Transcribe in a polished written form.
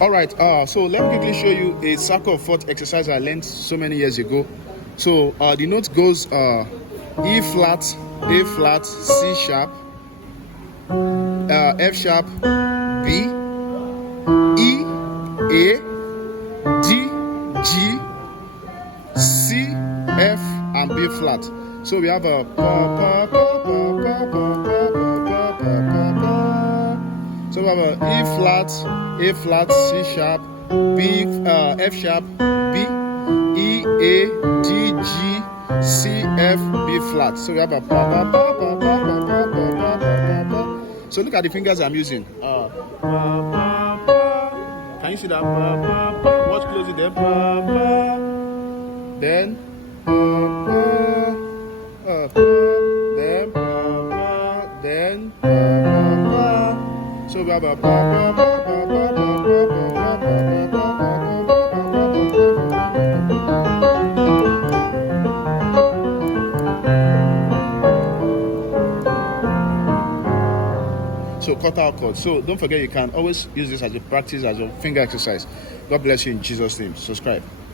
All right. So let me quickly show you a circle of fourth exercise I learned so many years ago. So the note goes E flat, A flat, C sharp, F sharp, B, E, A, D, G, C, F, and B flat. So we have a pa, pa, pa, pa, pa, pa, pa, pa, pa, pa. So we have a E flat, A flat, C sharp, B, F sharp, B, E, A, D, G, C, F, B flat. So we have a pa, pa, pa, pa, pa, pa, pa, pa, pa, pa, pa. So look at the fingers I'm using. Pa, pa, pa. Can you see that? Pa, pa, pa. Watch closely there. Pa, pa. Then then so we have a so quarter chord. So don't forget, you can always use this as a practice, as a finger exercise. God bless you in Jesus' name. Subscribe.